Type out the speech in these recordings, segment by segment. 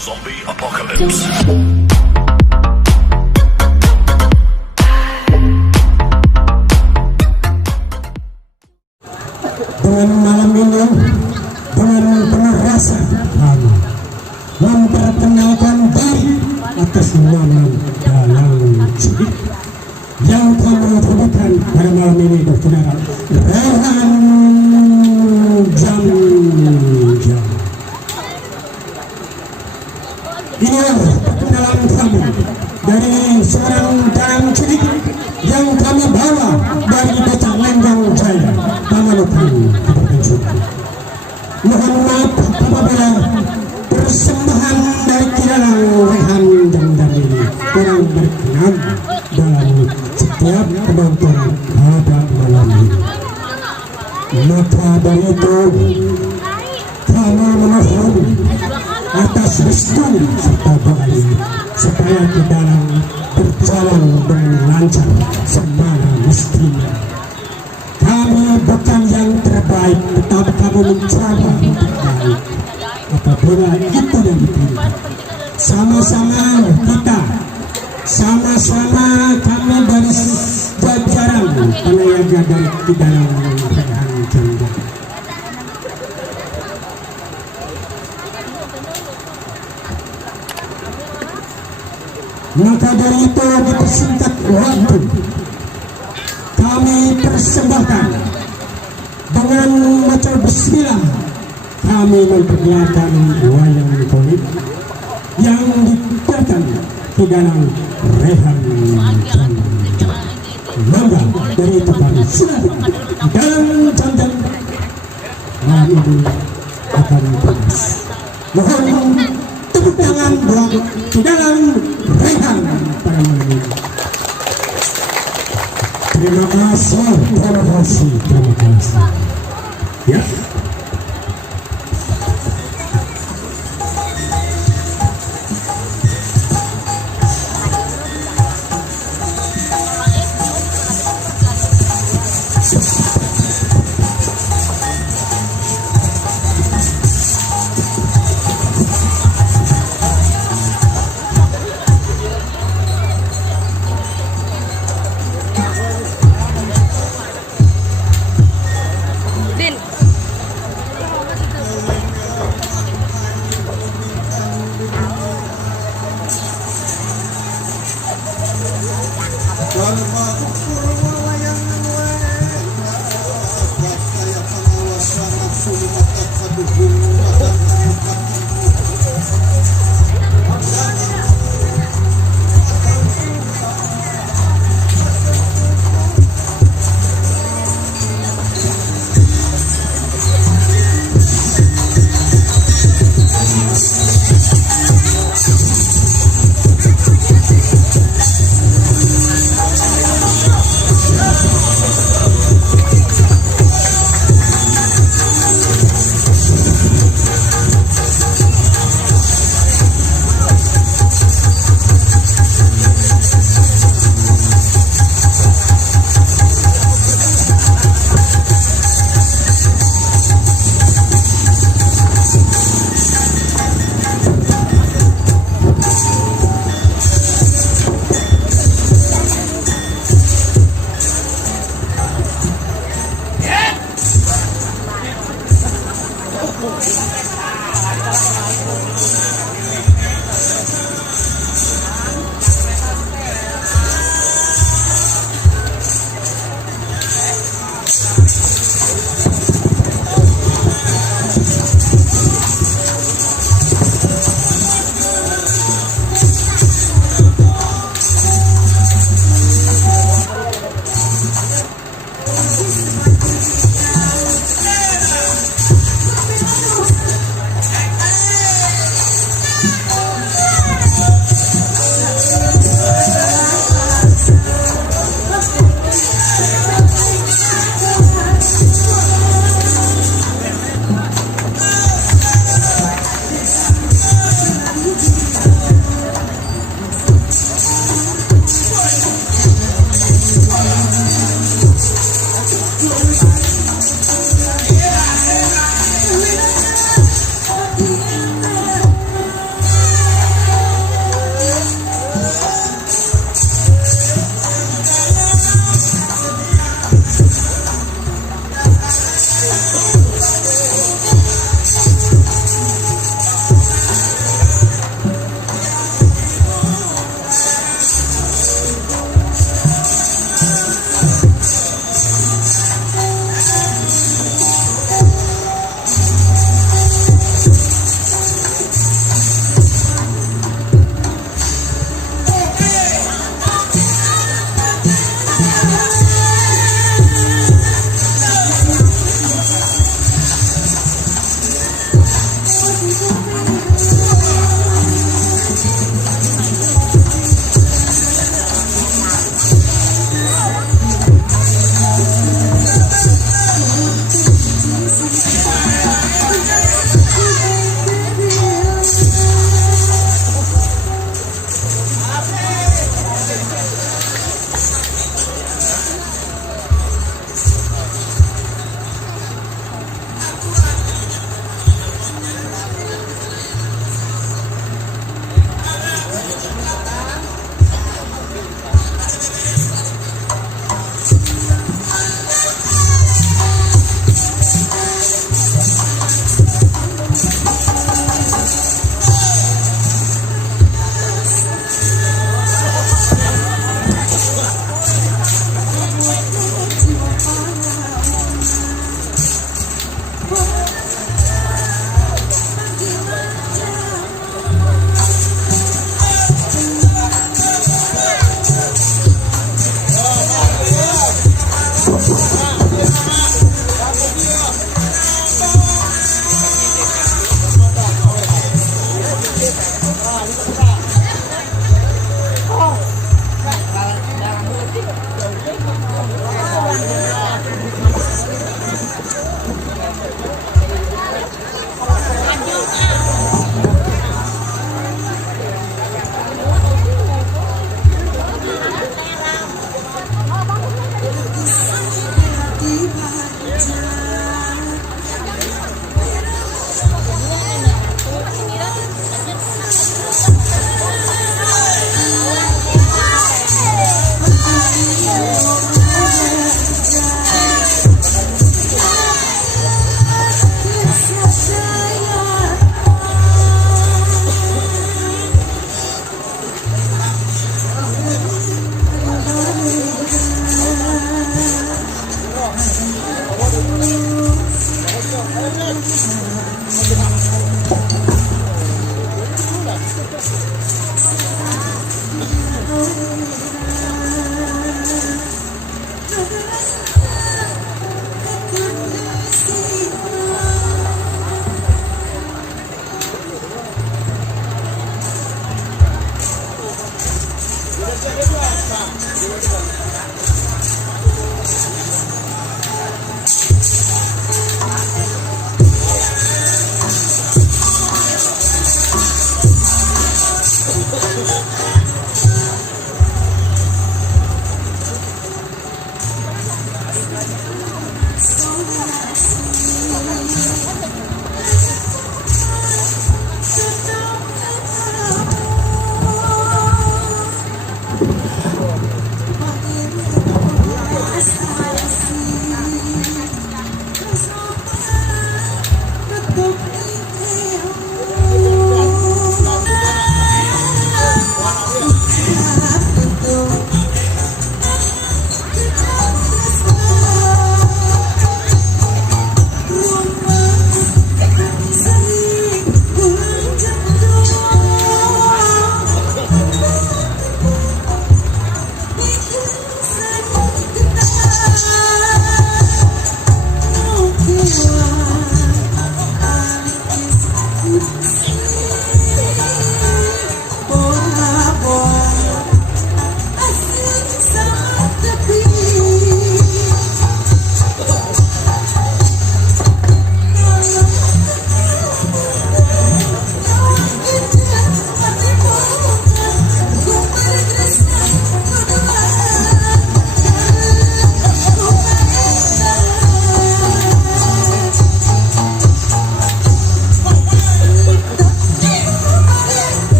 Zombie Apocalypse. Dengan malam ini, dengan penuh rasa kami memperkenalkan diri atas nama Dalang Cilik yang kami tubuhkan pada malam ini, saudara Rehan Janja. Inilah perkenalan kami dari seorang Dalang Cilik yang kami bawa dari Desa Lenggang Jaya, Pamanukan, Kabupaten Subang. Mohon maaf apabila persembahan dari Dalang Rehan Janja ini kurang berkenan dalam setiap penonton pada malam ini. Maka dari itu kami memohon atas restu serta doa supaya Dalang berjalan dengan lancar semana mestinya. Kami bukan yang terbaik, tetapi kami mencoba untuk baik. Apabila itu yang dipilih, sama-sama kita, sama-sama kami dari jajaran paniaga dari Dalang Rehan Janja. Maka dari itu dipersingkat waktu, kami persembahkan dengan membaca bismillah, kami memperlihatkan wayang kulit yang diberikan ke Dalang Rehan Janja. Maka dari itu kami sudah Dalang Janja malam ini akan bebas. Mohon tepuk tangan buat Dalang Rehan pada malam ini. Terima kasih, terima kasih, terima kasih. Ya.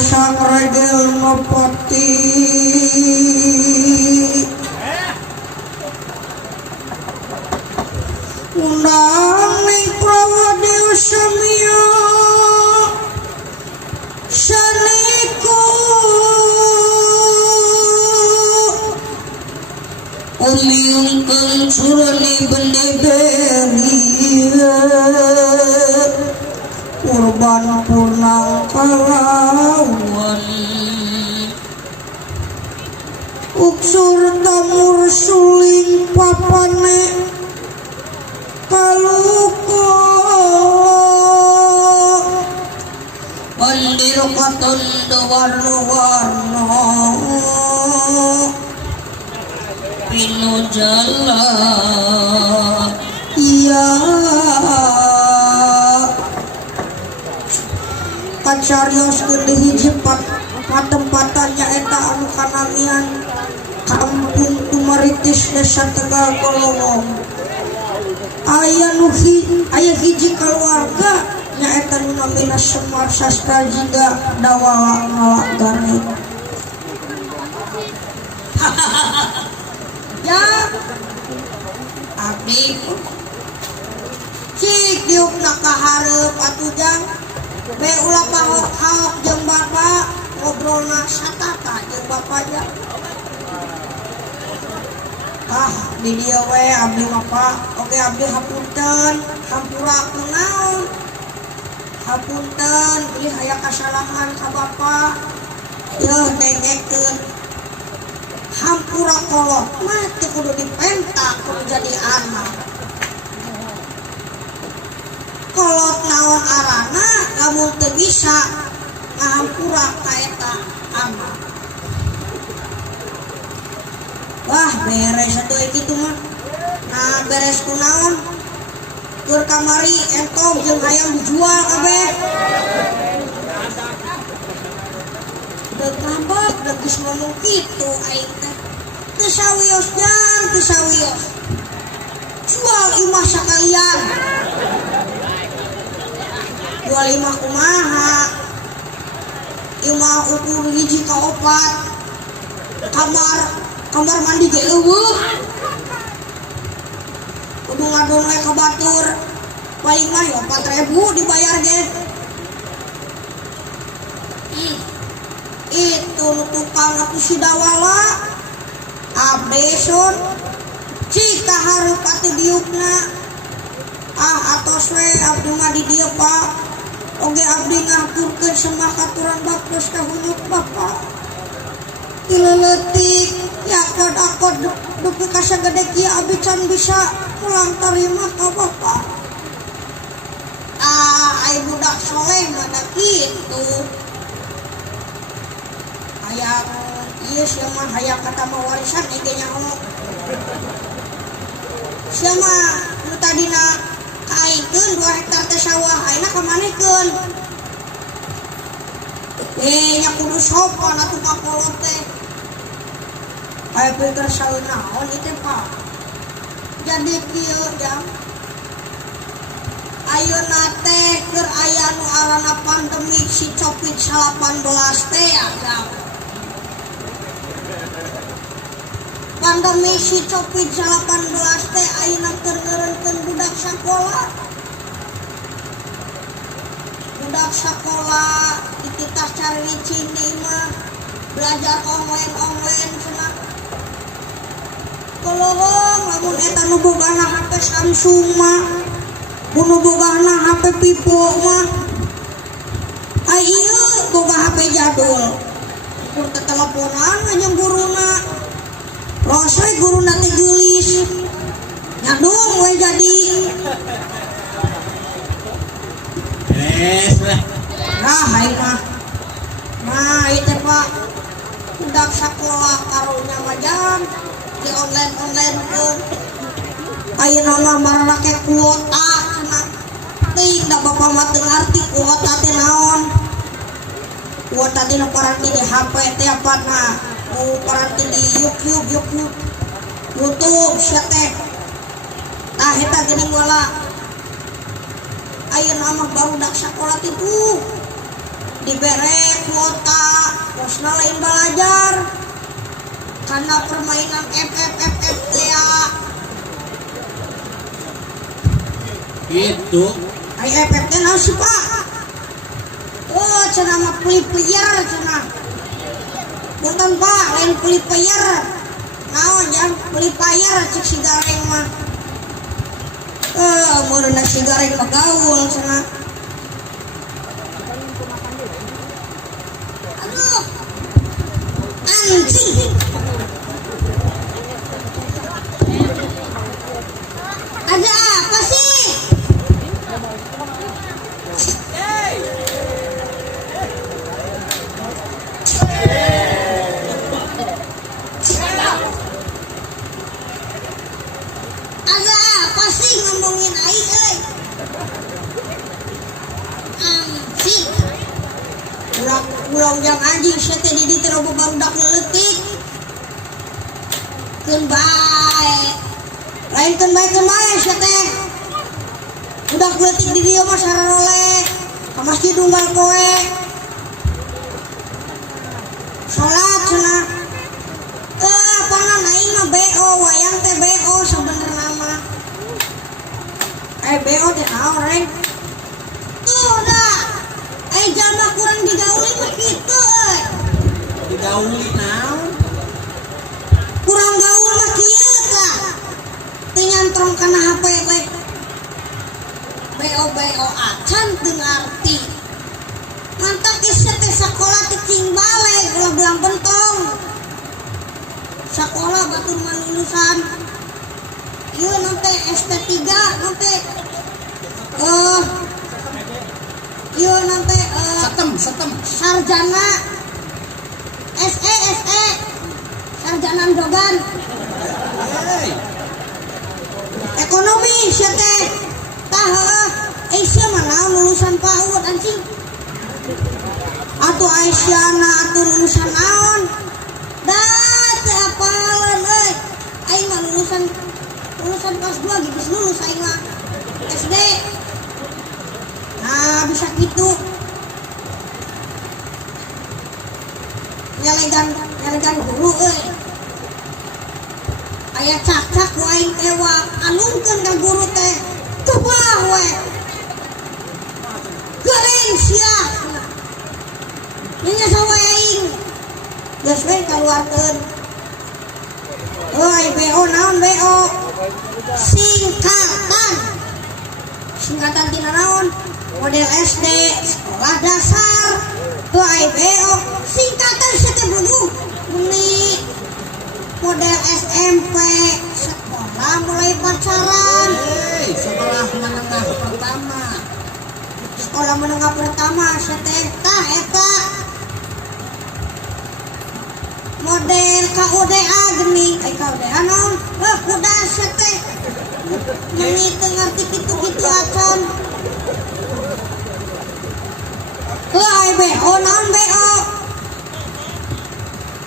sang regel mepati undang ning prawadya samya saniku umiungkeun surani bende beri kurban purnang kalawan uksur tamur suling papane kaluko bandir katondo warna-warna pinujala iya kacarios di hiji patempatannya eta anu kanamian kampung Tumaritis Desa Tegal Kolowong aya hiji keluarga nyaeta nu namina Semar Sastra Jingga Dawala Malagaret ya abdi cik diukna kahareup atujang be ulah pahok-hok jeung bapak ngobrolna satata jeung bapaknya di dieu we abdi bapak oge abdi hapunten hampura kunaon hapunten ieu aya kasalahan ka bapak yeuh dengekeun hampura kolot mah teu kudu dipentak kudu jadi anak kolot naon arana lamun teu bisa ngahampura ka eta anak wah beres atuh kitu mah nah beres kunaon keur kamari entong jeung hayang dijual kabeh deuk ngambek deuk geus ngomong kitu aing teh teu sawios jang teu sawios jual imah sakalian jual imah kumaha imah ukur hiji ka 4 kamar mandi ge eueuh kudu ngadon we ka batur paling mah 4.000 dibayar ge itu tukang atuh si Dawala abdeson cika hareup atuh diukna atos we abdi mah di dieu Pak oge abdi ngaturkeun semah katuran baktos ka hunuk Bapak dileutik yakod-akod dupi ka sagede kieu abdi can bisa pulang tarima ka Bapak ai budak soleh mah da kitu hayang ieu sia mah hayang kata warisan ege nyaho sia mah nu tadina kaingkeun 2 hektar teh sawah ayeuna kamanehkeun nya kudu sopan atuh kakolot teh aya pikir saeun naon ieu teh Pak jadi kieu jang ayeuna teh keur aya nu arana pandemi si Covid-19 teh ya pandemi si Covid-19 teh ayeuna keur ngeureunkeun budak sakola di kita cari cini mah belajar online cenah kolong lamun eta nu bogana HP Samsung mah nu bogana HP Vivo mah ai ieu boga HP jadul kur teleponan jeung guruna rosoy guruna teh geulis nyadung we jadi nah hai mah nah itu Pak budak sakola karunya majan di online pun ayeuna mah marana ke kuota cenah teuing da Bapak mah teu ngarti kuota teh naon kuota teh nu paranti di HP teh apana nu paranti di YouTube sia teh tah eta geuning wala ayeuna mah barudak sakola teh dibere kuota terusna lain belajar karena permainan FFFF ya Gitu. ai FF teh naon sih Pak? Oh cenah mah player cenah bukan Pak lain player naon jang player cek si gareng mah amunna si gareng mah gaul cenah aduh anjing ada apa sih ada apa sih ngomongin aing euy anjing ulang jang anjing sia teh di dieu teh barudak leutik keun bae lain keun bae sia teh udah leutik di dieu mah sararole ka masjid unggal koe salat cenah apaan aing mah BO wayang teh BO sebenerna mah BO teh naon reng tuh dah jalma kurang digauli mah kitu euy Digauli naon? kurang gaul mah kieu tah teu nyantrong kana HP bae BO acan teu ngarti mantap geus teh sakola teh cing bale ulah belang bentong sakola batur mah lulusan ieu nanti ST3 nanti ieu nanti Setem. sarjana SE sarjana jogan Hei. ekonomi sia teh tah heueuh sia mah naon lulusan PAUD anjing atuh Aisyana atuh lulusan naon dah teu apalan euy aing mah lulusan kelas 2 geus lulus aing mah SD nah bisa gitu nyalegan guru euy aya cak-cak ku aing teh anungkeun ka guru teh tebah we goreng sia nya sawe aing geus we kaluarkeun euy BO naon BO singkatan tina naon model SD sekolah dasar tuh BO singkatan sia bunuh meni model SMP sekolah mulai pacaran Hei, sekolah menengah pertama sia teh tah eta model KUDA geuning KUDA naon kuda sia teh meni teu ngarti kitu-kitu acan BO naon BO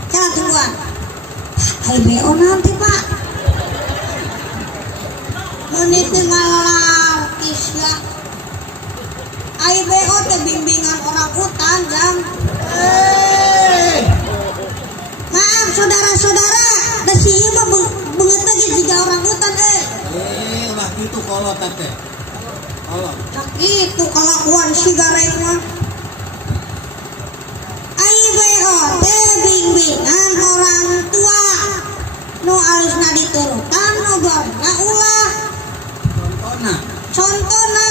cara tungguan BO naon teh Pak meni teu ngalarti sia BO teh bimbingan orang hutan jang maaf saudara-saudara da si ieu mah beungeut lagi jiga orang hutan ulah gitu kolot teh. Kolot. Cak itu kelakuan si gareng mah BO teh bimbingan orang tua nu alusna diturutan nu gorna ulah contohna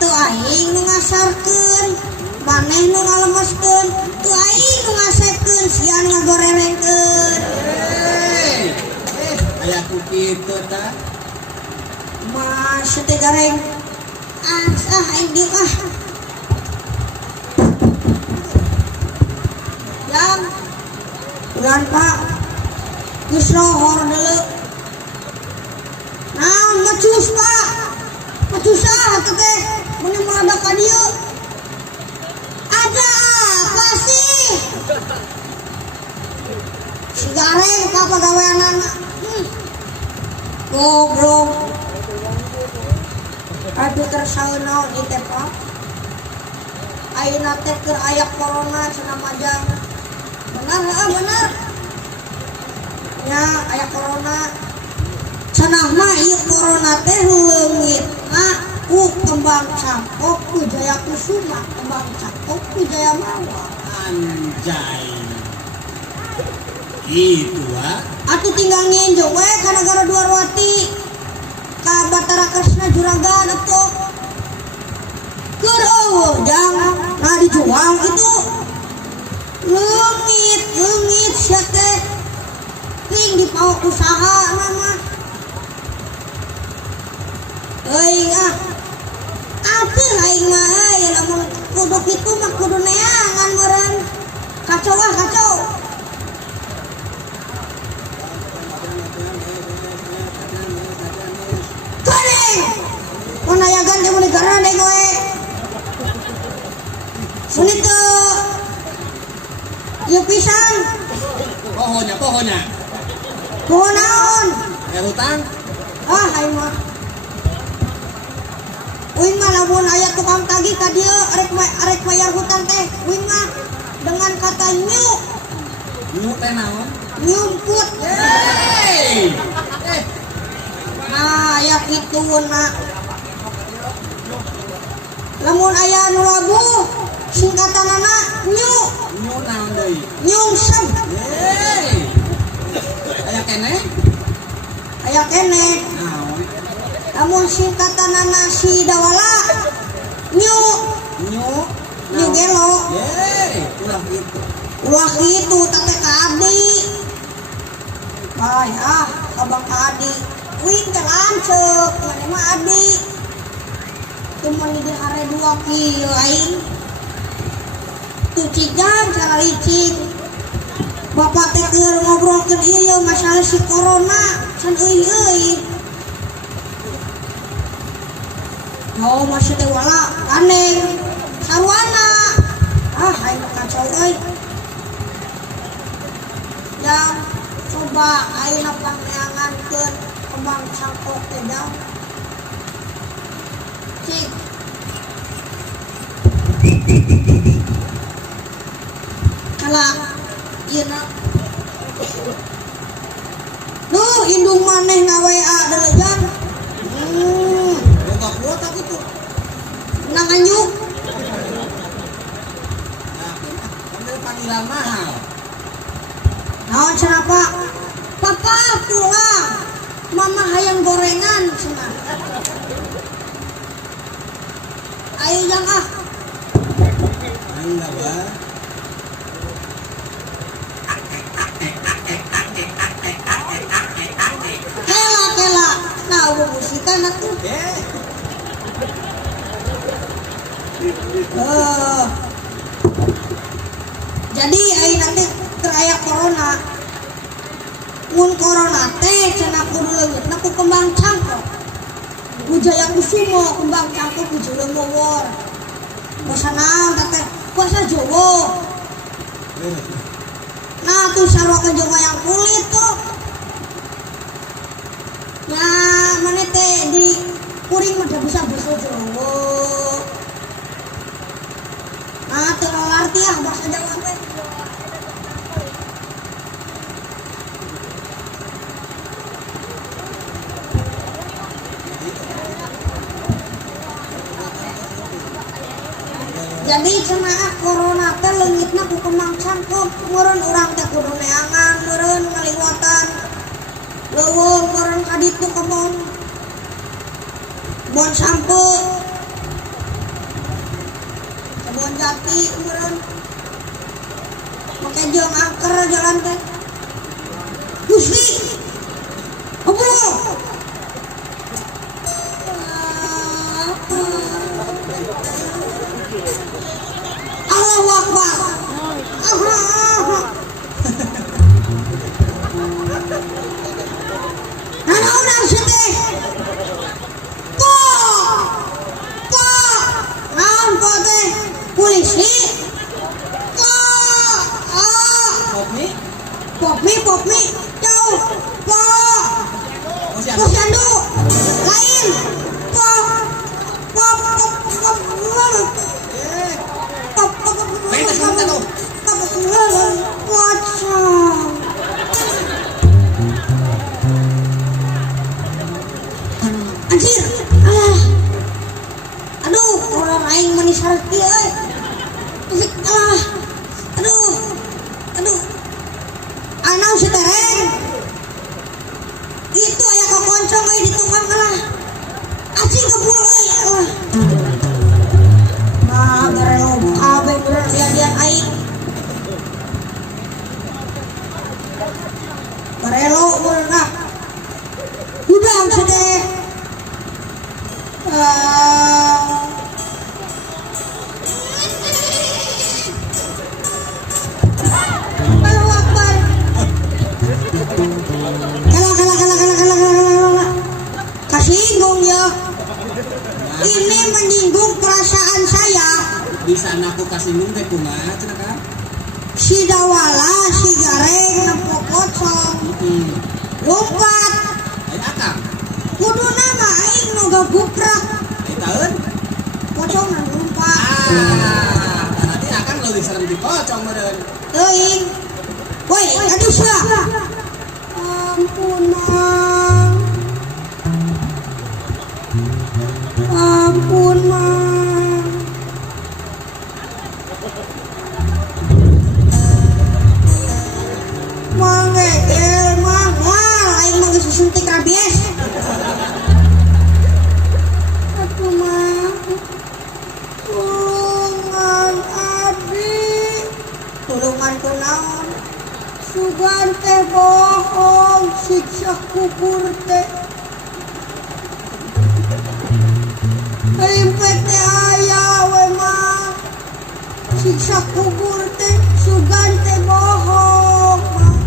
teu aing nu ngasarkeun maneh nu ngalemeskeun teu aing nu ngasepkeun sia nu ngagorerengkeun Aya ku kitu tah. mas teh gareng aing dieu yang bulan Pak geus lohor deuleu naon macus Pak macus atuh teh mun meledak ka dieu ada apa sih si gareng ka pagaweanana goblok aduh tersaeun naon ieu teh Pak ayeuna teh keur aya corona cenah Majang. Benar. Nya aya corona. Cenah mah ieu corona teh leungitna ku kembang cangkok ku Jaya Kusuma, kembang cangkok ku Jaya Mawa. Anjay. Gitu Atuh tinggal ngenjo we ka Nagara Dwarwati. Ka Batara Kresna Juragan atuh. Keur eueuh jang nah dijual itu. Leungit sia teh. Ting dipaok usaha nama. Euy Atur aing mah lamun kudu kitu mah kudu neangan meureun. Kacau. Kaneng. Mun aya gande mun negara deui we. Suni teu ieu pisan. Pohonnya. Pohon naon? Hutang. Aing mah uing mah lamun aya tukang tagih ka dieu arek bayar hutang teh uing mah dengan kata nyu teh naon? nyumput. Hey. Nah aya kituna lamun aya nu labuh singkatanana nyu Naon deui? nyungsep. Hey. Aya kene? Naon? Lamun singkatanana si dawala nyu gelo. Yeay, Ulah gitu teh ka abdi. Ay kabang ka abdi. Wing teh lanceuk, mane mah abdi. Cuman di hare 2 kilo aing. Tu cigan cara licin. Bapak teh keur ngobrolkeun ieu masalah si corona, can euy. Oh masih teh wala kaneng sarwana. Aing kacau euy. Yang coba ayeuna pangneangankeun kembang cangkok teh dang. Cik. Kalah ieu na. Nuh indung maneh nga-WA deuleujang. Boga kuota gitu. Nang anyuk. Ambil panggilan mahal. Naon cenah Pak? Papa pulang. Mama hayang gorengan cenah. Ayo jang Enggak ba? Kela. Nah, musikan atuh. Jadi ayeuna teh keur aya corona. Mun corona teh cenah kudu leungitna ku kembang cangkok. Ku Jaya Kusuma kembang cangkok ku Jeleng Wor. Basa naon teh? Basa Jawa. Nah, tuh sarua jeung wayang kulit tuh. Ya, mana teh di kuring mah bisa basa Jawa. Nah, teu ngarti bahasa Jawa teh. Jadi cenah corona teh leungitna ku kembang cangkok. Meureun urang teh kudu neangan, meureun ngaliwatan. Leuweung meureun ka ditu kebon. Bon sampe. Kebon jati meureun. Make jeung angker jalan teh. Gusti. Ngobrol. Allahu Akbar. Naon sih teh? Po. Naon po teh? Polisi. Popmi. Jauh. Po. Posyandu. Lain. Po. sarti euy. Aduh. Anaon si tereng. Itu aya kokoncong euy di tukang lah. Acing gebul euy Allah. Nah, garelo kabeh bener lian aing. Garelo bener. Udang sedeh. Allahu Akbar. Kalah. Kasinggung ya. Ini menyinggung perasaan saya. Bisa aku kasih teh kumaha cenah kan? Si Dawala, si Gareng, nempok pocong, lompat. Ai akang. Kudu nama aing nu gabuprak. Ai taeun. Pocong nu lompat. Berarti akang leuwih serem di pocong meureun. Teuing. Woi, aduh sia. Ampun, Mang. Ampun, Mang. Mang, Mang, aing mah geus suntik rabies. Atuh, Mang. Tulungan abdi. Tulungan kunaon? Sugan teh bohong, siksa kubur teh. Impet teh aya we Mang. Siksa kubur teh, sugan teh bohong, Mang.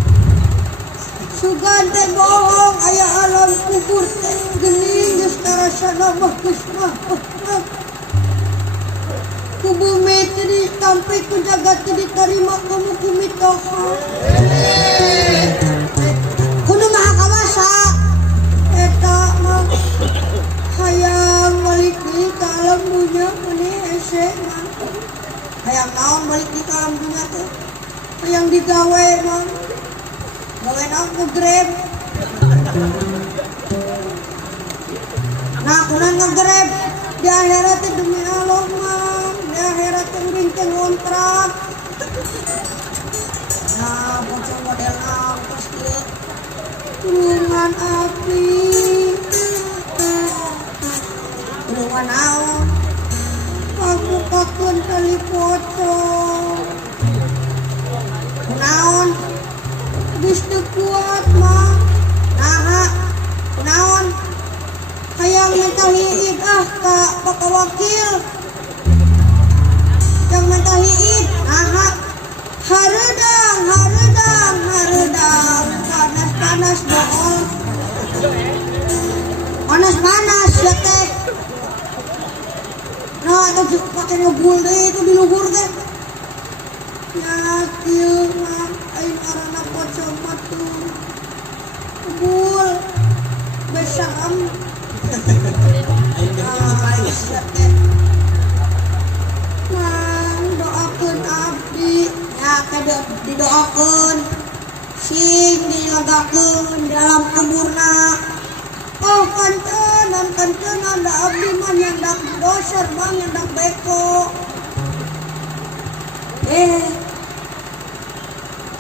Sugan teh bohong, aya alam kubur teh geuning geus tarasana mah geus mah. Kubu metri sampai ku jagat diterima kamu kumitoha. Kudu maha kawasa. Eta mah hayang balik di alam dunia meni ese mah. Hayang naon balik di alam dunia teh? Hayang digawe mah. Gawe naon ku Grab. Nah, kunaon nge-Grab di akhirat teh demi Allah mah. Di akhirat teh uring teh ngontrak. Nah, pocong model naon tos kieu? Tulungan api. Tulungan naon? Pabukakeun tali pocong. Kunaon? Geus teu kuat mah. Naha? Kunaon? Hayang minta hiid ka Pak Wakil. Yang minta hiid, naha? Hareudang. Panas dool. Panas ya teh. Nah, itu pake ngebul deh itu di luhur teh. Ya, kieu mah aing arana pocong mah tuh. Ngebul. Besam. Aing geus lain. Ya teh. Mang doakeun abdi. Ya, kada didoakeun. Sing dilagakeun dalam kuburna. Oh kantenan da abdi mah nyandak doser mah nyandak beko.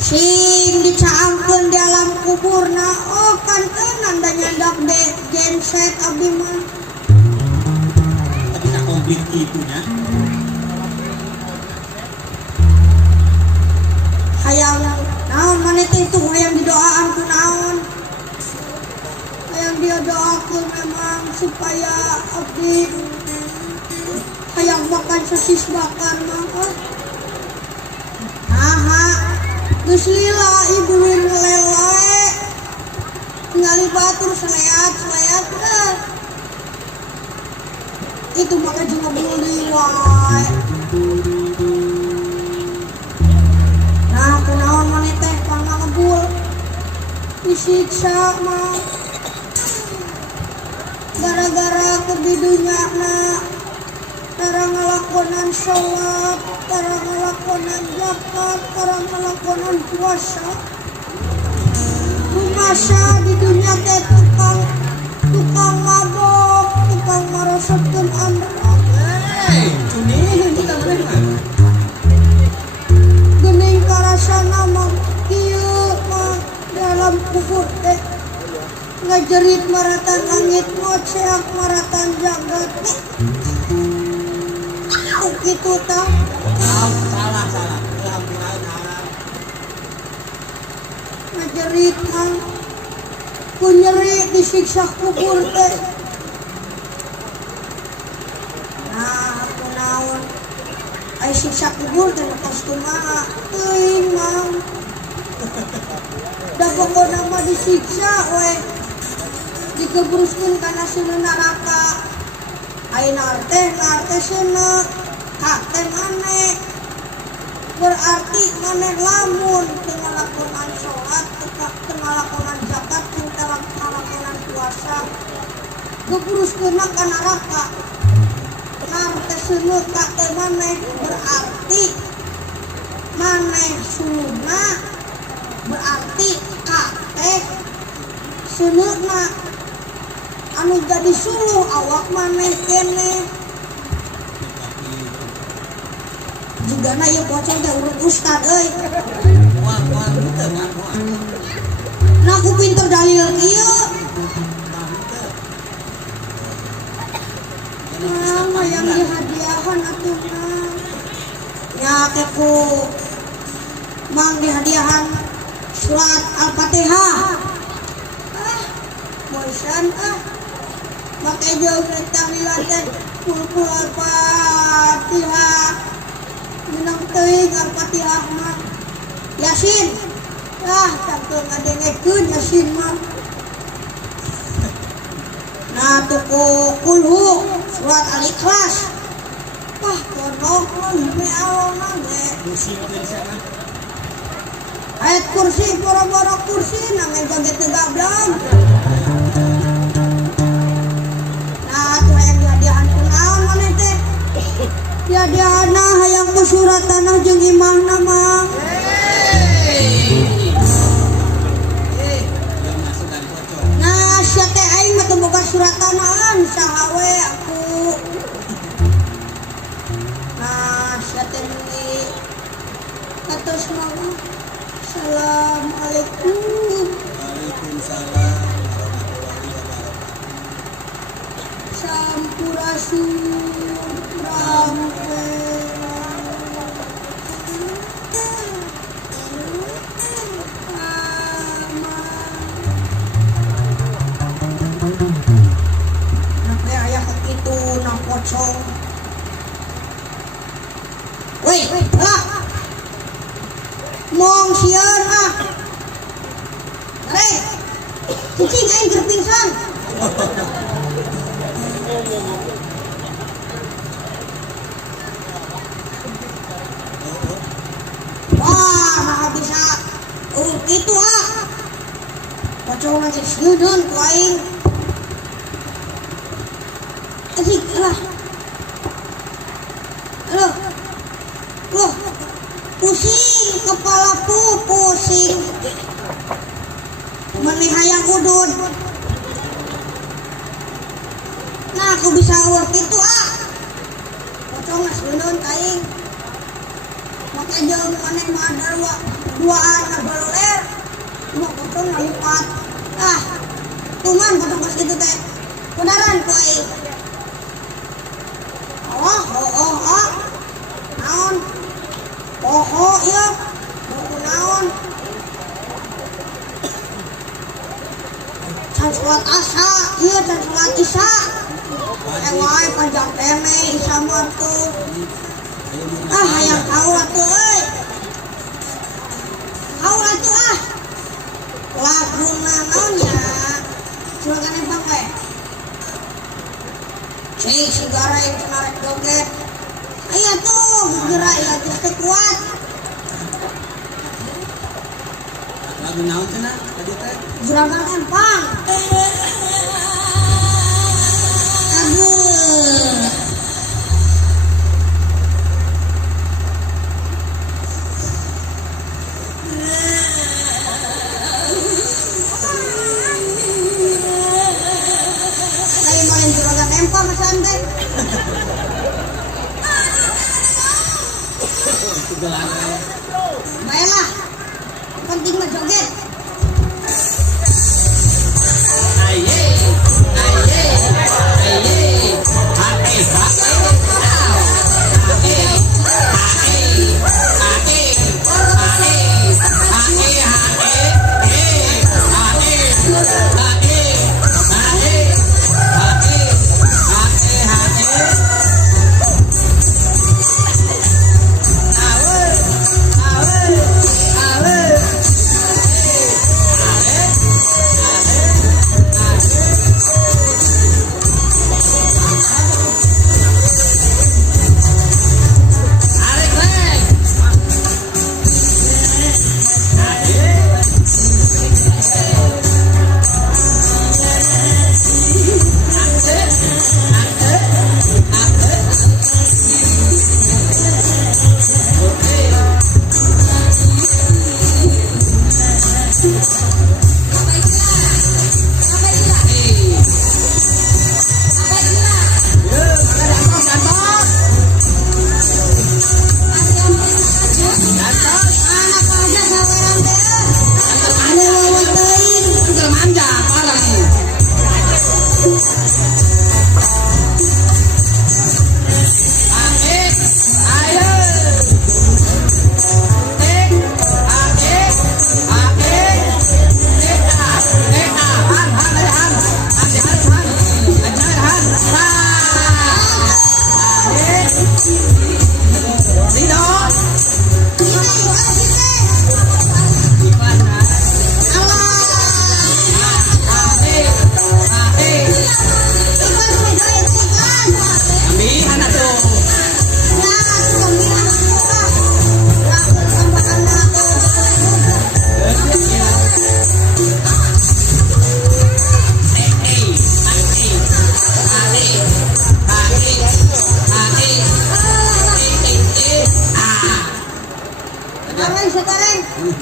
Sing dicaangkeun di alam kuburna. Oh kantenan da nyandak genset abdi mah. Tapi tak komplit kitunya. Hayang naon maneh teh tuh hayang didoaan ku naon? Hayang dia doakeun memang supaya abdi hayang makan sosis bakar mah. Aha, geus lila ibu lele. Ningali batur seleat itu maka juga beli wae. Nah, kunaon maneh teh pang ngebul disiksa mah gara-gara kebidunya na cara ngelakonan sholat, cara ngelakonan zakat, cara ngelakonan puasa. Masa di dunia teh tukang mabok, tukang marosotkeun amrok. Cuni kita mana mah? Gening karasana mah kieu mah dalam kubur teh ngajerit maratan langit ngoceak maratan jagat. Kitu tah Salah. Alhamdulillah. ngajerit mah ku nyeri disiksa kubur teh. Nah aku naon ai siksa kubur teh lepas kumaha teuing mah. Da pokona mah disiksa we dikebruskeun kana seueur neraka. Ayeuna teh seuneu kate maneh berarti maneh lamun teu ngalakonan salat teu ngalakonan zakat teu ngalakonan puasa gebruskeun ka neraka. Narte seuneu kate maneh berarti maneh suluna berarti kate seuneuna anu jadi suluh awak maneh keneh. Jigana ieu pocong teh urut ustad euy. Moal teu moal. Nah aku pinter dalil ieu. Nah yang dihadiahan atuh mah. Nya teh ku mang dihadiahan surat Al-Fatihah. Moisan make jauh tahlilan teh pul Al-Fatihah. Minang teuing Al-Fatihah mah Yasin. Sampun ngadengekeun Yasin mah. Nah tuku kulhu surat Al-Ikhlas. Wah konon me alona ge. Musik teh di sana. Ayat kursi boro-boro kursi name joget teu gablong. Nah tuh yang dihadiahan kunaon maneh teh? Dihadiahana hayang ku surat tanah jeung imahna mah. Masuk dari pocong. Nah sia teh aing mah teu boga surat tanahan saha we aku. Nah sia teh meni atos mah. Assalamualaikum. Waalaikumsalam warahmatullahi wabarakatuh. Sampurasun rampe. Nah aya kitu nang pocong. Woi, mong sieun Are. Cicing aing keur pingsan. Wah, nah bisa. Itu pocong lagi sieun ku aing. Asik lah. Halo. Loh. Pusing kepalaku pusing. Maneh hayang udud. Nah aku bisa urut itu pocong geus seuneun aing. Make jeung maneh mah ada duaan beler. Cuma pocong ngalipat. Tuman pocong geus kitu teh. Kudaran ku aing. Naon? Ieu. Naon? Can sholat asya, ieu can sholat isya. Wae panjang kene isya mah tuh. Hayang tahu atuh euy. Tahu atuh laguna naonnya. Silakan empang we. Cek sigara yang cenarek joget. Aya tuh, gerak ya teh kuat. Lagu naon cenah tadi teh? Juragan empang. Aduh. Lain main juragan empang santai. gelar. Baiklah. Penting mah joget. Aye, aye, aye, hati,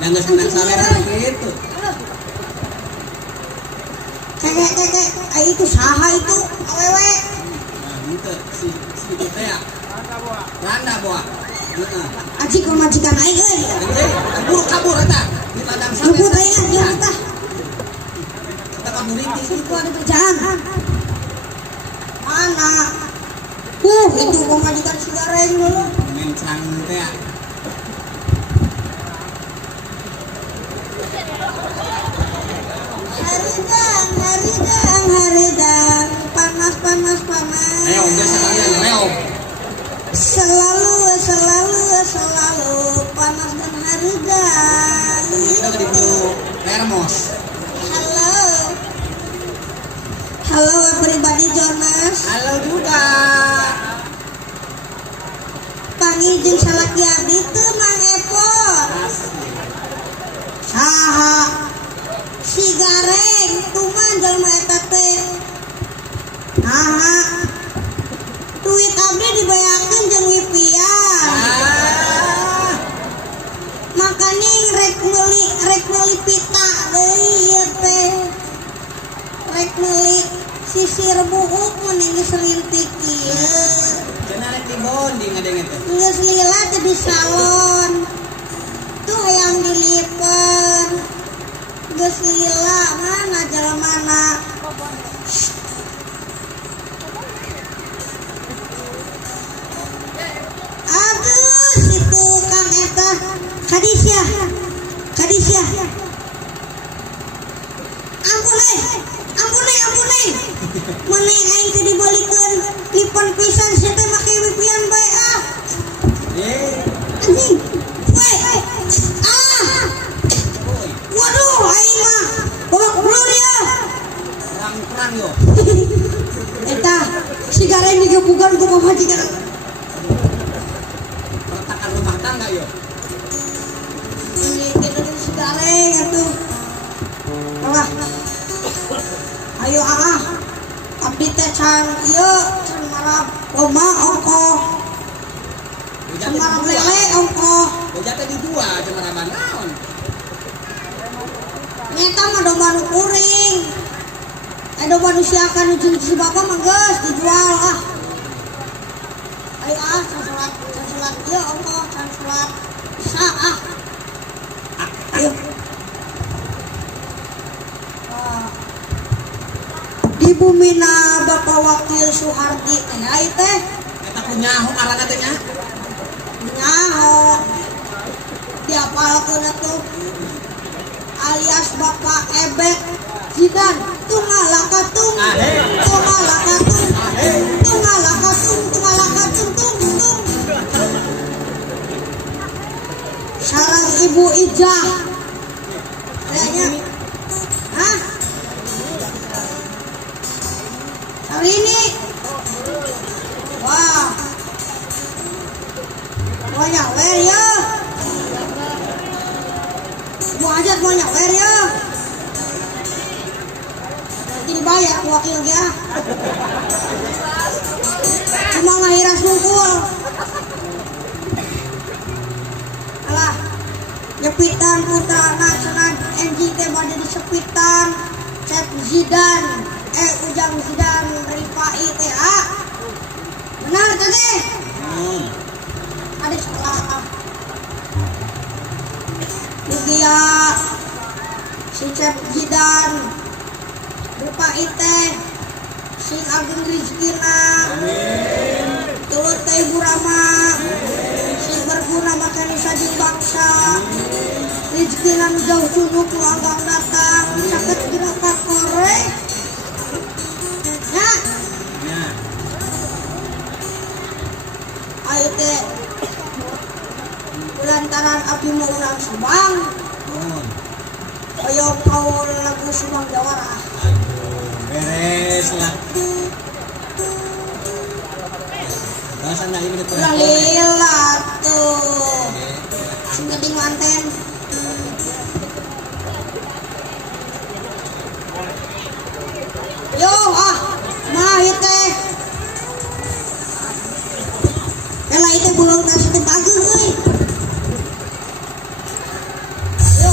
Nangis menang saweran gitu. Keke, itu saha itu awewe. Nah, itu si itu teh ya. Randa boa. Heeh. Aji ke majikan aing euy. Kabur eta. Di ladang saweran. Nyebut aing nyebut tah. Kita kabur rintis Itu ada kerjaan. Mana? Itu pemajikan si Gareng dulu. mencang teh ya. Haridang, panas. Ayo, biasa kalian, ayo. Selalu panas dan haridang. Kita di Lermos. Halo everybody Jonas. Halo juga. Panggil jeung salaki abdi teu Mang Epon. Saha? Si Gareng tuman jalma eta teh. Naha? Duit abdi dibayakeun jeung wipian. Makanya rek meuli pita deui ieu teh. Rek meuli sisir buuk mending selintik ieu. Cenah rek di bonding ngadenge teh. Geus lila teh di salon. Tuh hayang dilipen. Geus lila mana jalemana. Aduh situ Kang eta Kadisya. Ampun. Mane aing teh dibalikeun lipan pisan sia teh make wipian bae ah. Anjing. Weh. Waduh aing mah babak belur ya. Perang yo. Eta si Gareng digebugan ku pamajikan. Pertakan rumah tangga yo. Ini si Gareng atuh. Alah. Ayo abdi teh can ieu can marab loma ongkoh. Can marab lele ongkoh. Bojate dijual cuma raban naon. Nyata mah domba nu kuring. Domba nu siakan ujung si bapak mah geus dijual ah. Ayo can salat ieu ongkoh can salat. bimbina Bapak Wakil Suhardi teh Eta kunyaho arana teh nya? nyaho diapalkeun atuh alias Bapak Ebek Zidan tungalakatung tungalakatung tungalakatung tungalakatung tung sareng Ibu Ijah kayaknya hah hari ini wah mau nyawer ya mau ajat mau nyawer ya dibayar wakil ya cuma ngahiras nungkul alah nyepitan putra anak senang NJT pada disepitan Cep Zidan Ujang Zidan Rifai TA benar tadi ada salah dia si Cep Zidan Rifai teh sing ageng rizkina turut teh Ibu Rama sing berguna makan sajing bangsa rizkina jauh sunuk luanggang datang sakit kira kore ya ayo teh lantaran abdi mau urang subang ayo kau lagu subang jawara beres lah. Bahasa na ini tuh. Lila tuh. Sing geding manten. Yo mah ieu teh. Kala itu bulung teh teu bageus euy. Yo.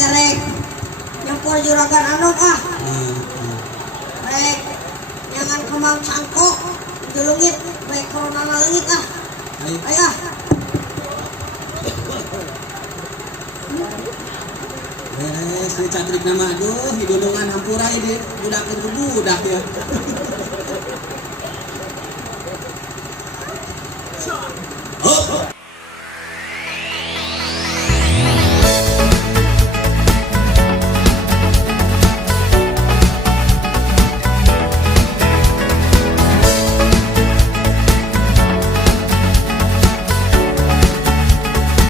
terek nyampur juragan anom ah. Rek jangan kemang cangkok jelungit baik corona langit ah. Ayo ah. Beres di catrik nama aduh hidungan hampurai di budak itu budak ya. Oh.